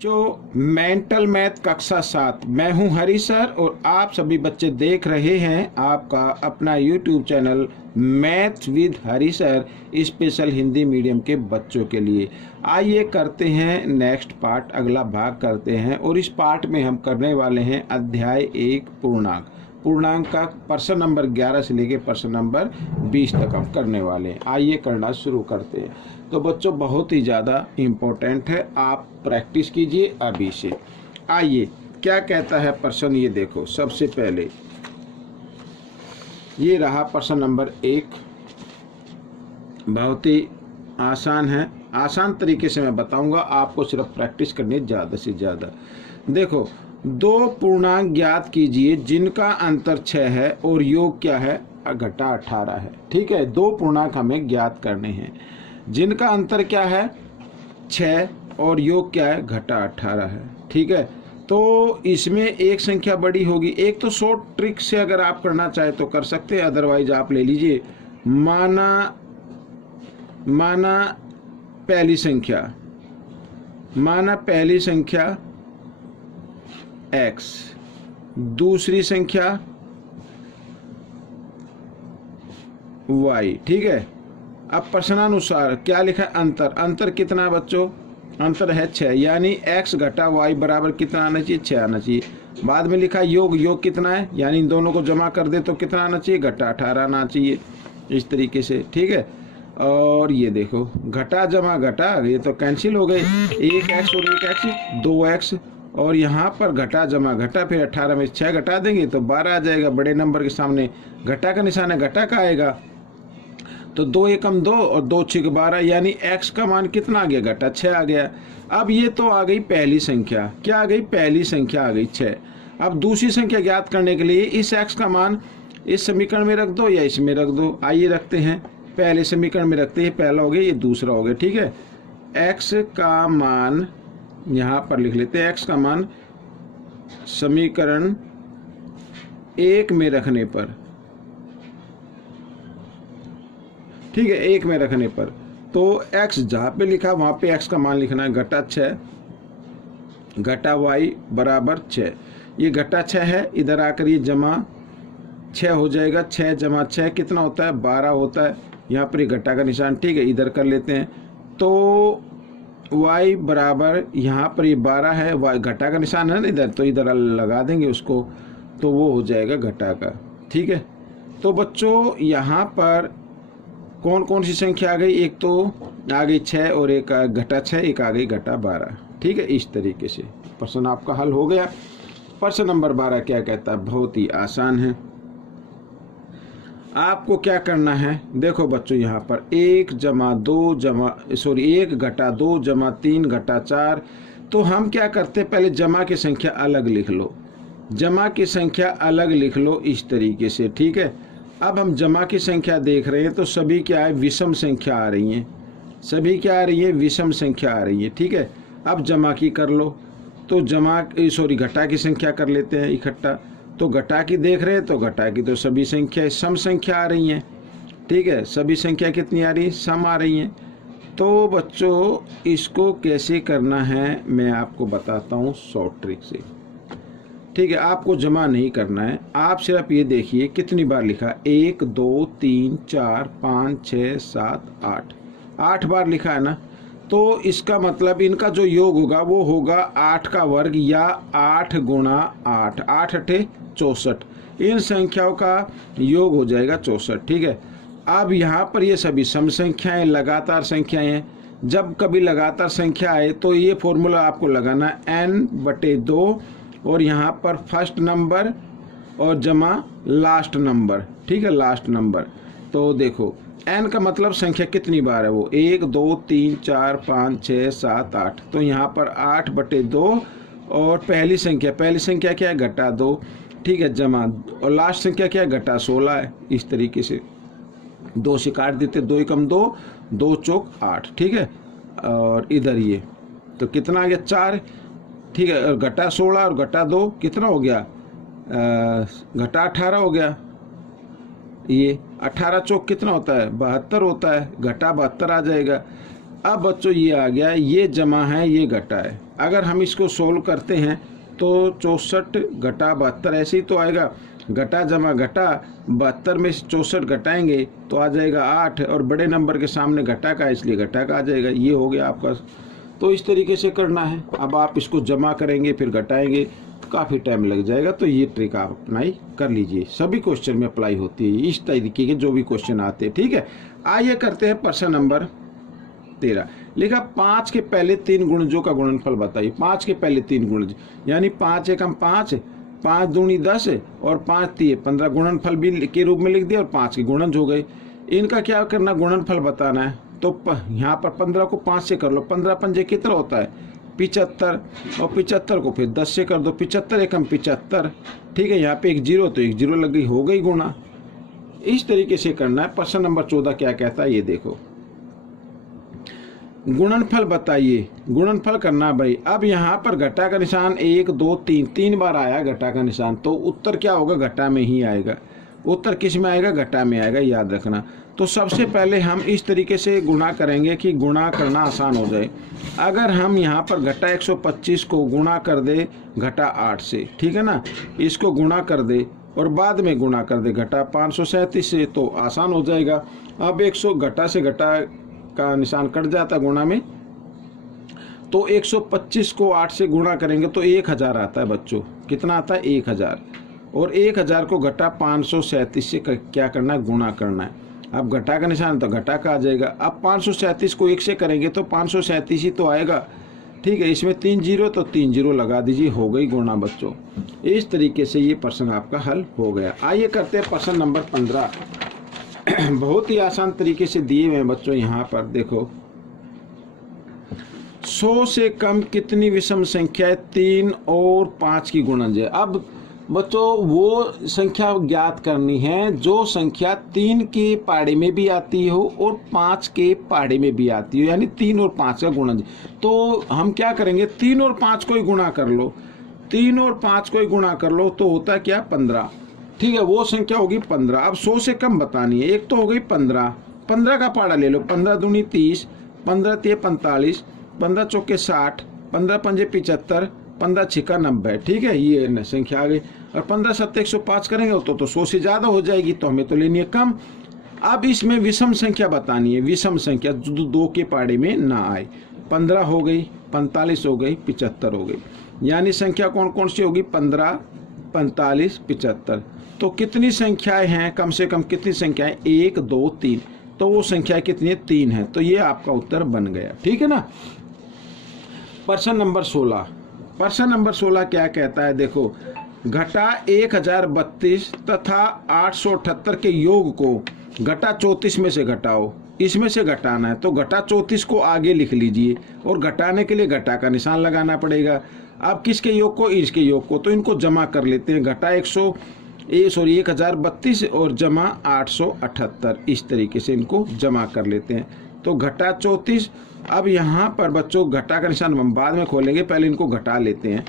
जो mental math कक्षा 7, मैं हूं हरी सर और आप सभी बच्चे देख रहे हैं आपका अपना YouTube channel math with Hari sir special Hindi medium के बच्चों के लिए। आइए करते हैं नेक्स्ट पार्ट, अगला भाग करते हैं और इस पार्ट में हम करने वाले हैं अध्याय 1 पूर्णांक। पूर्णांक का प्रश्न नंबर 11 से लेके प्रश्न नंबर 20 तक हम करने वाले हैं। आइए करना शुरू करते हैं। तो बच्चों बहुत ही ज़्यादा इम्पोर्टेंट है, आप प्रैक्टिस कीजिए अभी से। आइए क्या कहता है प्रश्न, ये देखो। सबसे पहले ये रहा प्रश्न नंबर 1, बहुत ही आसान है। आसान तरीके से मैं बताऊंगा, आपको सिर्फ प्रैक्टिस करनी है ज़्यादा से ज़्यादा। देखो, दो पूर्णांक ज्ञात कीजिए जिनका अंतर 6 है और योग क्या है, घटा 18 है। ठीक है, दो पूर्णांक हमें ज्ञात करने हैं जिनका अंतर क्या है 6 और योग क्या है, घटा 18 है। ठीक है, तो इसमें एक संख्या बड़ी होगी। एक तो शॉर्ट ट्रिक से अगर आप करना चाहे तो कर सकते हैं, अदरवाइज आप ले लीजिए माना पहली संख्या x, दूसरी संख्या y। ठीक है, अब प्रश्नानुसार क्या लिखा है, अंतर कितना है बच्चों, अंतर है 6, यानी x घटा y बराबर कितना आना चाहिए, 6 आना चाहिए। बाद में लिखा योग कितना है, यानी इन दोनों को जमा कर दे तो कितना आना चाहिए, घटा 18 आना चाहिए, इस तरीके से। ठीक है, और ये देखो घटा जमा घटा, ये तो कैंसिल हो गए, 1x और 1x 2x, और यहाँ पर घटा जमा घटा, फिर 18 में 6 घटा देंगे तो 12 आ जाएगा। बड़े नंबर के सामने घटा का निशान है, घटा का आएगा, तो 2 एकम 2 और 2 छिक 12, यानी x का मान कितना आ गया, घटा 6 आ गया। अब ये तो आ गई पहली संख्या, क्या आ गई, पहली संख्या आ गई 6। अब दूसरी संख्या ज्ञात करने के लिए इस x का मान इस समीकरण में रख दो या इसमें रख दो। आइए रखते हैं, पहले समीकरण में रखते हैं, पहला हो गया, ये दूसरा हो गया। ठीक है, x का मान यहाँ पर लिख लेते हैं, x का मान समीकरण 1 में रखने पर, ठीक है, 1 में रखने पर, तो x जहाँ पे लिखा वहाँ पे x का मान लिखना है, घटा 6 घटा y बराबर 6। ये घटा 6 है, इधर आकर ये जमा 6 हो जाएगा, 6 जमा 6 कितना होता है, 12 होता है। यहाँ पर ये घटा का निशान, ठीक है, इधर कर लेते हैं, तो y बराबर यहाँ पर ये 12 है, y घटा का निशान है ना इधर, तो इधर लगा देंगे उसको, तो वो हो जाएगा घटा का। ठीक है, तो बच्चों यहाँ पर कौन कौन सी संख्या आ गई, एक तो आ गई 6 और एक घटा 6, एक आ गई घटा 12। ठीक है, इस तरीके से प्रश्न आपका हल हो गया। प्रश्न नंबर 12 क्या कहता है, बहुत ही आसान है। आपको क्या करना है, देखो बच्चों, यहाँ पर 1 घटा 2 जमा 3 घटा 4। तो हम क्या करते हैं, पहले जमा की संख्या अलग लिख लो, जमा की संख्या अलग लिख लो इस तरीके से। ठीक है, अब हम जमा की संख्या देख रहे हैं तो सभी क्या है, विषम संख्या आ रही हैं, सभी क्या आ रही है, विषम संख्या आ रही है। ठीक है, अब जमा की कर लो, तो घटा की संख्या कर लेते हैं इकट्ठा। तो घटा की देख रहे हैं तो घटा की तो सभी संख्या सम संख्या आ रही हैं। ठीक है, सभी संख्या कितनी आ रही है, सम आ रही हैं। तो बच्चों इसको कैसे करना है मैं आपको बताता हूँ शॉर्ट ट्रिक से। ठीक है, आपको जमा नहीं करना है, आप सिर्फ ये देखिए कितनी बार लिखा, 1 2 3 4 5 6 7 8, 8 बार लिखा है ना। तो इसका मतलब इनका जो योग होगा वो होगा 8 का वर्ग या 8 गुणा 8, 8 अठे 64, इन संख्याओं का योग हो जाएगा 64। ठीक है, अब यहाँ पर ये सभी सम संख्याएं, लगातार संख्याएं हैं। जब कभी लगातार संख्या आए तो ये फॉर्मूला आपको लगाना है n/2, और यहाँ पर फर्स्ट नंबर और जमा लास्ट नंबर। ठीक है, लास्ट नंबर। तो देखो n का मतलब संख्या कितनी बार है, वो 1 2 3 4 5 6 7 8, तो यहाँ पर 8/2, और पहली संख्या क्या है, घटा 2। ठीक है, जमा, और लास्ट संख्या क्या है, घटा 16 है। इस तरीके से 2 से काट देते, 2 एकम 2, 2 चौक 8। ठीक है, और इधर ये तो कितना आ गया, 4। ठीक है, और घटा 16 और घटा 2 कितना हो गया, घटा 18 हो गया। ये 18 चौक कितना होता है, 72 होता है, घटा 72 आ जाएगा। अब बच्चों ये आ गया, ये जमा है ये घटा है। अगर हम इसको सोल्व करते हैं तो 64 घटा 72 ऐसे ही तो आएगा। घटा जमा घटा, 72 में से 64 घटाएंगे तो आ जाएगा 8, और बड़े नंबर के सामने घटा का इसलिए घटा का आ जाएगा। ये हो गया आपका। तो इस तरीके से करना है। अब आप इसको जमा करेंगे फिर घटाएंगे, काफ़ी टाइम लग जाएगा। तो ये ट्रिक आप अप्लाई कर लीजिए, सभी क्वेश्चन में अप्लाई होती है इस तरीके के जो भी क्वेश्चन आते हैं। ठीक है, आइए करते हैं प्रश्न नंबर 13। लिखा 5 के पहले 3 गुणजों का गुणनफल बताइए। 5 के पहले 3 गुणज यानी 5 एकम 5, 5 दूनी 10 और 5 तिये 15 गुणनफल भी के रूप में लिख दिया और 5 के गुणज हो गए। इनका क्या करना, गुणनफल बताना है। तो यहाँ पर 15 को 5 से कर लो, 15 पंजे कितना होता है 75, और 75 को फिर 10 से कर दो, 75 एकम 75। ठीक है, यहाँ पे एक जीरो तो एक जीरो लग गई, हो गई गुणा। इस तरीके से करना है। प्रश्न नंबर 14 क्या कहता है ये देखो, गुणनफल बताइए। गुणनफल करना भाई। अब यहाँ पर घटा का निशान 1 2 3 3 बार आया घटा का निशान, तो उत्तर क्या होगा, घटा में ही आएगा। उत्तर किस में आएगा, घटा में आएगा, याद रखना। तो सबसे पहले हम इस तरीके से गुणा करेंगे कि गुणा करना आसान हो जाए। अगर हम यहाँ पर घटा 125 को गुणा कर दे घटा 8 से, ठीक है ना, इसको गुणा कर दे और बाद में गुणा कर दे घटा 537 से, तो आसान हो जाएगा। अब 100 घटा से घटा का निशान कट जाता गुणा में, तो 125 को 8 से गुणा करेंगे तो 1000 आता है बच्चों। कितना आता है, 1000। और 1000 को घटा 537 से क्या करना है, गुणा करना है। अब घटा का निशान तो घटा का आ जाएगा। अब 537 को 1 से करेंगे तो 537 ही तो आएगा। ठीक है, इसमें 3 जीरो तो 3 जीरो लगा दीजिए, हो गई गुणा बच्चों। इस तरीके से ये प्रश्न आपका हल हो गया। आइए करते हैं प्रश्न नंबर 15। बहुत ही आसान तरीके से दिए हुए हैं बच्चों। यहाँ पर देखो, 100 से कम कितनी विषम संख्याएं 3 और 5 की गुणज है। अब बच्चों वो संख्या ज्ञात करनी है जो संख्या 3 के पहाड़े में भी आती हो और 5 के पहाड़े में भी आती हो, यानी 3 और 5 का गुणज। तो हम क्या करेंगे, 3 और 5 को ही गुणा कर लो, 3 और 5 को ही गुणा कर लो तो होता क्या, 15। ठीक है, वो संख्या होगी 15। अब 100 से कम बतानी है। एक तो हो गई 15, 15 का पहाड़ा ले लो, 15 दूनी 30, 15 तिये 45, 15 चौके 60, 15 पंजे 75, 15 छिका 90। ठीक है, ये संख्या आ गई। और 15 7 105 करेंगे तो 100 से ज़्यादा हो जाएगी, तो हमें तो लेनी है कम। अब इसमें विषम संख्या बतानी है, विषम संख्या जो 2 के पहाड़े में ना आए। 15 हो गई, 45 हो गई, 75 हो गई। यानी संख्या कौन कौन सी होगी, 15, 45, 75। तो कितनी संख्याएं हैं, कम से कम कितनी संख्याएं, 1 2 3। तो वो संख्या कितनी है, 3 है। तो ये आपका उत्तर बन गया। ठीक है ना। प्रश्न नंबर 16। प्रश्न नंबर 16 क्या कहता है, देखो, घटा 1032 तथा 878 के योग को घटा 34 में से घटाओ। इसमें से घटाना है तो घटा 34 को आगे लिख लीजिए और घटाने के लिए घटा का निशान लगाना पड़ेगा। अब किसके योग को, इसके योग को। तो इनको जमा कर लेते हैं। घटा 1032 और जमा 878, इस तरीके से इनको जमा कर लेते हैं। तो घटा 34। अब यहाँ पर बच्चों घटा का निशान हम बाद में खोलेंगे, पहले इनको घटा लेते हैं।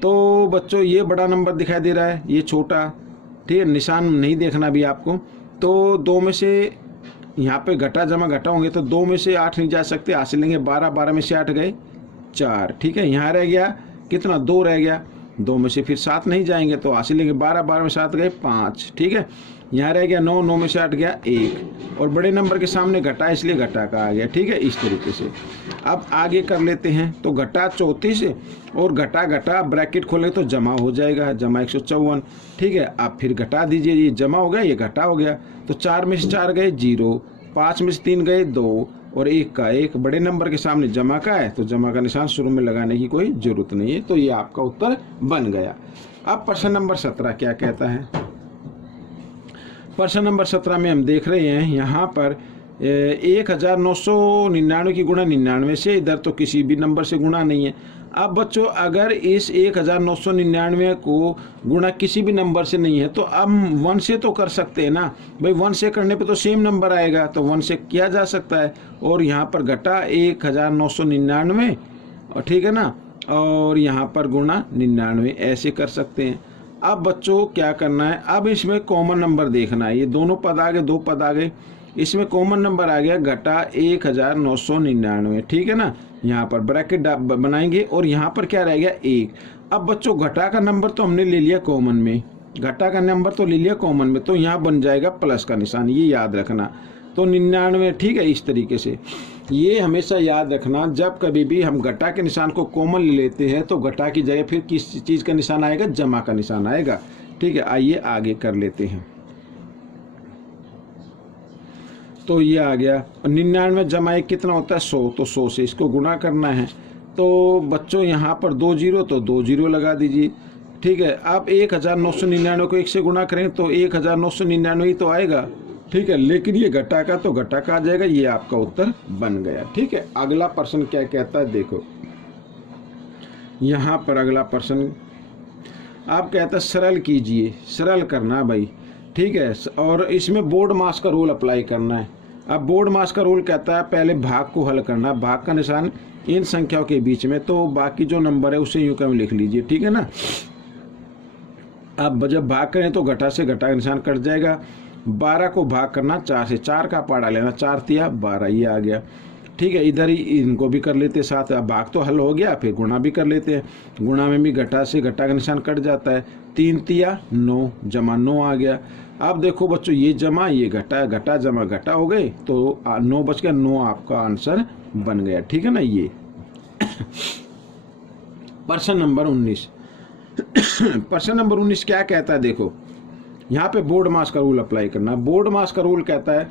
तो बच्चों ये बड़ा नंबर दिखाई दे रहा है, ये छोटा। ठीक है, निशान नहीं देखना भी आपको। तो 2 में से यहाँ पे घटा जमा घटा होंगे तो 2 में से 8 नहीं जा सकते, हासिल लेंगे 12, 12 में से 8 गए 4। ठीक है, यहाँ रह गया कितना, 2 रह गया। 2 में से फिर 7 नहीं जाएंगे तो हासिल लेंगे 12, 12 में 7 गए 5। ठीक है, यहाँ रह गया 9, 9 में से 8 गया 1, और बड़े नंबर के सामने घटा इसलिए घटा का आ गया। ठीक है, इस तरीके से अब आगे कर लेते हैं। तो घटा 34 और घटा घटा ब्रैकेट खोले तो जमा हो जाएगा, जमा 154। ठीक है, आप फिर घटा दीजिए, ये जमा हो गया, ये घटा हो गया। तो 4 में से 4 गए 0, 5 में से 3 गए 2 और 1 का 1। बड़े नंबर के सामने जमा का है तो जमा का निशान शुरू में लगाने की कोई जरूरत नहीं है। तो ये आपका उत्तर बन गया। अब प्रश्न नंबर 17 क्या कहता है। प्रश्न नंबर 17 में हम देख रहे हैं यहाँ पर 1999 की गुणा 99 से, इधर तो किसी भी नंबर से गुणा नहीं है। अब बच्चों अगर इस 1999 को गुणा किसी भी नंबर से नहीं है तो हम 1 से तो कर सकते हैं ना भाई। 1 से करने पे तो सेम नंबर आएगा, तो 1 से किया जा सकता है। और यहाँ पर घटा 1999, और ठीक है ना, और यहाँ पर गुणा 99, ऐसे कर सकते हैं। अब बच्चों क्या करना है, अब इसमें कॉमन नंबर देखना है। ये दोनों पद आ गए, 2 पद आ गए। इसमें कॉमन नंबर आ गया घटा 1999, ठीक है ना। यहाँ पर ब्रैकेट बनाएंगे और यहाँ पर क्या रह गया 1। अब बच्चों घटा का नंबर तो हमने ले लिया कॉमन में, घटा का नंबर तो ले लिया कॉमन में, तो यहाँ बन जाएगा प्लस का निशान, ये याद रखना। तो 99, ठीक है। इस तरीके से ये हमेशा याद रखना, जब कभी भी हम घटा के निशान को कॉमन ले लेते हैं तो घटा की जगह फिर किस चीज़ का निशान आएगा, जमा का निशान आएगा, ठीक है। आइए आगे कर लेते हैं। तो ये आ गया 99 जमा 1 कितना होता है 100, तो 100 से इसको गुणा करना है। तो बच्चों यहाँ पर 2 जीरो, तो 2 जीरो लगा दीजिए, ठीक है। अब 1999 को 1 से गुणा करें तो 1999 ही तो आएगा, ठीक है। लेकिन ये घटा का तो घटा का आ जाएगा, ये आपका उत्तर बन गया, ठीक है। अगला प्रश्न क्या कहता है देखो, यहाँ पर अगला प्रश्न आप कहता है सरल कीजिए, सरल करना भाई, ठीक है। और इसमें बोर्ड मास का रूल अप्लाई करना है। अब बोर्ड मास का रूल कहता है पहले भाग को हल करना, भाग का निशान इन संख्याओं के बीच में, तो बाकी जो नंबर है उसे यूं कम लिख लीजिए, ठीक है ना। अब जब भाग करें तो घटा से घटा का निशान कट जाएगा। 12 को भाग करना 4 से, 4 का पाड़ा लेना, 4 तिया 12, ये आ गया, ठीक है। इधर ही इनको भी कर लेते साथ, अब भाग तो हल हो गया, फिर गुणा भी कर लेते हैं। गुणा में भी घटा से घटा का निशान कट जाता है, 3 तिया 9 जमा 9 आ गया। अब देखो बच्चों ये जमा ये घटा, घटा जमा घटा हो गए, तो 9 बच गया, 9 आपका आंसर बन गया, ठीक है ना। ये प्रश्न नंबर 19 प्रश्न नंबर 19 क्या कहता है देखो, यहाँ पे बोर्ड मास का रूल अप्लाई करना। बोर्ड मास का रूल कहता है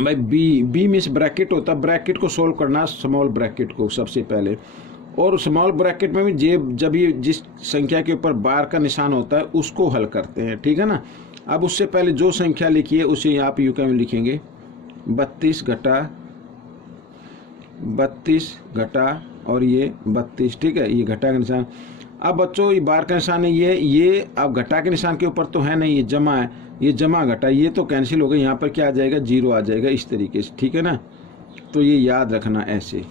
भाई बी में ब्रैकेट होता है, ब्रैकेट को सोल्व करना, स्मॉल ब्रैकेट को सबसे पहले, और स्मॉल ब्रैकेट में भी जब ये जिस संख्या के ऊपर बार का निशान होता है उसको हल करते हैं, ठीक है ना। अब उससे पहले जो संख्या लिखी है उसे आप यूं में लिखेंगे 32 घटा और ये 32, ठीक है। ये घटा का निशान, अब बच्चों ये बार का निशान है, ये अब घटा के निशान के ऊपर तो है नहीं, ये जमा है, ये जमा घटा ये तो कैंसिल हो गया, यहाँ पर क्या आ जाएगा 0 आ जाएगा, इस तरीके से, ठीक है ना। तो ये याद रखना ऐसे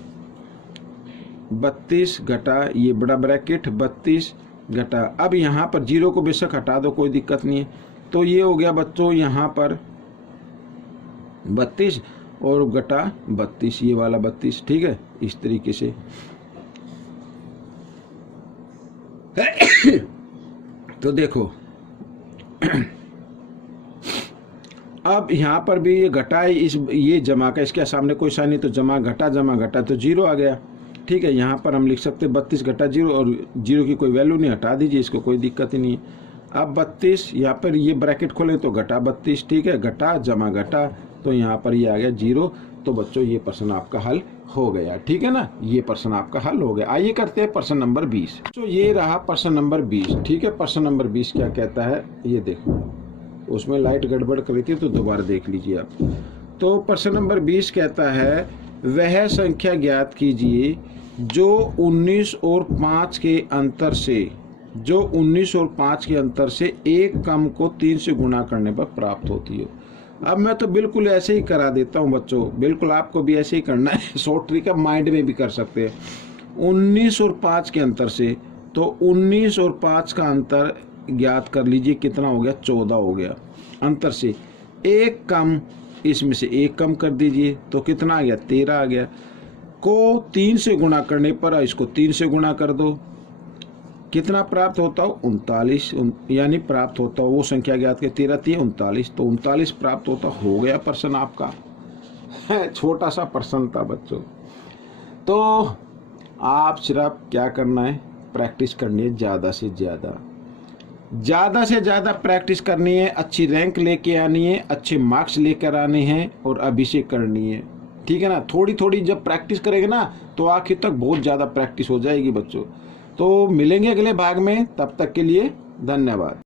32 घटा ये बड़ा ब्रैकेट 32 घटा, अब यहाँ पर 0 को बेशक हटा दो कोई दिक्कत नहीं है, तो ये हो गया बच्चों यहाँ पर 32 और घटा 32, ये वाला 32, ठीक है। इस तरीके से तो देखो अब यहाँ पर भी ये घटा है, ये जमा का, इसके सामने कोई साइन नहीं, तो जमा घटा तो 0 आ गया, ठीक है। यहाँ पर हम लिख सकते 32 घटा 0, और 0 की कोई वैल्यू नहीं, हटा दीजिए इसको, कोई दिक्कत ही नहीं है। अब 32 यहाँ पर ये ब्रैकेट खोलें तो घटा 32, ठीक है। घटा जमा घटा, तो यहाँ पर ये आ गया 0। तो बच्चों ये प्रश्न आपका हल हो गया, ठीक है ना। ये प्रश्न आपका हल हो गया। आइए करते हैं प्रश्न नंबर 20। तो ये रहा प्रश्न नंबर 20, ठीक है। प्रश्न नंबर 20 क्या कहता है ये देखो, उसमें लाइट गड़बड़ करी थी तो दोबारा देख लीजिए आप। तो प्रश्न नंबर 20 कहता है वह संख्या ज्ञात कीजिए जो 19 और 5 के अंतर से एक कम को 3 से गुणा करने पर प्राप्त होती हो। अब मैं तो बिल्कुल ऐसे ही करा देता हूं बच्चों, बिल्कुल आपको भी ऐसे ही करना है। शॉर्ट ट्रिक है, माइंड में भी कर सकते हैं। 19 और 5 के अंतर से, तो 19 और 5 का अंतर ज्ञात कर लीजिए, कितना हो गया 14 हो गया। अंतर से एक कम, इसमें से एक कम कर दीजिए तो कितना आ गया 13 आ गया। को 3 से गुणा करने पर इसको 3 से गुणा कर दो, कितना प्राप्त होता हो 39, यानी प्राप्त होता हो वो संख्या ज्ञात के 13 3 39, तो 39 प्राप्त होता हो गया प्रश्न आपका। छोटा सा प्रश्न था बच्चों। तो आप सिर्फ क्या करना है, प्रैक्टिस करनी है, ज़्यादा से ज़्यादा प्रैक्टिस करनी है, अच्छी रैंक लेके आनी है, अच्छे मार्क्स लेकर आने हैं और अभिषेक करनी है, ठीक है ना। थोड़ी थोड़ी जब प्रैक्टिस करेंगे ना तो आखिर तक बहुत ज़्यादा प्रैक्टिस हो जाएगी बच्चों। तो मिलेंगे अगले भाग में, तब तक के लिए धन्यवाद।